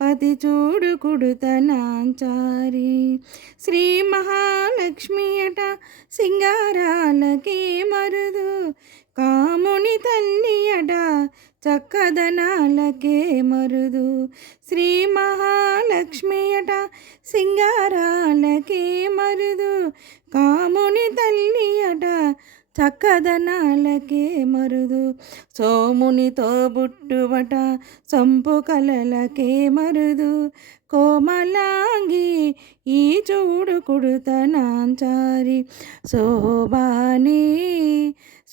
పతి చూడు కుడుతనాంచారి. శ్రీ మహాలక్ష్మి అట సింగారాలకే మరుదు. కాముని తల్లి అట చక్కదనాలకే మరుదు. శ్రీ మహాలక్ష్మి అట సింగారాలకే మరుదు. కాముని తల్లి అట చక్కదనాలకే మరుదు. సోమునితో బుట్టుబట సంపు కలలకే మరుదు. కోమలాంగి ఈ చూడు కుడుతనాంచారి శోభాని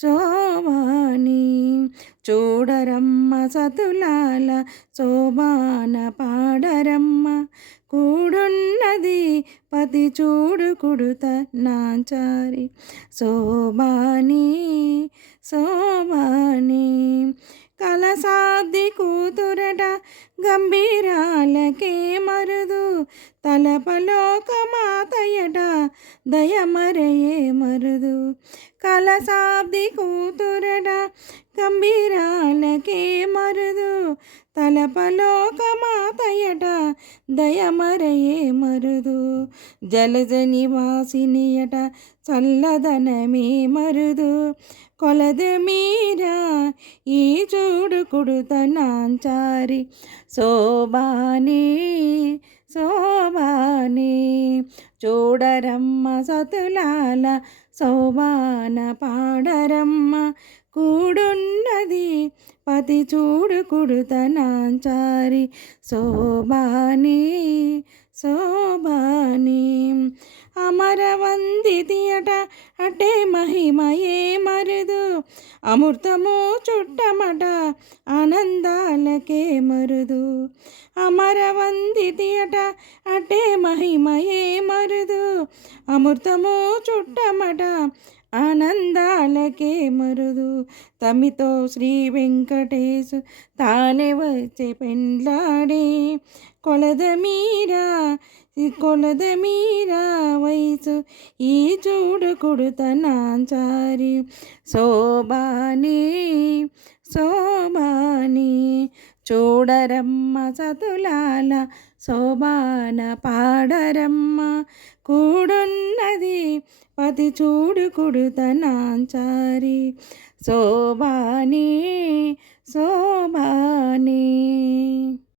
శోభాని చూడరమ్మ సతులాల శోభాన పాడరమ్మ. కూడున్నది పతి చూడు కుడుత నాచారి. శోభాని శోభాని కలసాద్ది కూతురట గంభీరాలకే మరుదు. తలపలోకమాతయట దయమరయే మరుదు. కలసాబ్ది కూతురడ గంభీరాలకే మరుదు. తలపలోక మాతయట దయమరయే మరుదు. జలజ నివాసినియట చల్లదనమే మరుదు. కొలదు మీరా ఈ చూడు కుడుతనాంచారి శోభానే శోభాని చూడరమ్మ సతులాల శోభాన పాడరమ్మ. కూడున్నది పతి చూడు కుడుతనాంచారి. శోభాని శోభాని అమరవందితియట అటే మహిమయే మరుదు. అమృతము చుట్టమట ఆనందాలకే మరుదు. అమరవందితియట అటే మహిమయే మరుదు. అమృతము చుట్టమట ఆనందాలకే మరుదు. తమితో శ్రీ వెంకటేశు తానే వచ్చే పెండ్లాడే. కొలద మీరా కొలద మీరా వయసు ఈ చూడు కుడుతనాంచారి. శోభానే శోభాని. చూడరమ్మ సతులాల శోభాన పాడరమ్మ కూడున్నది పతి చూడు కుడుతనాంచారి శోభాని శోభాని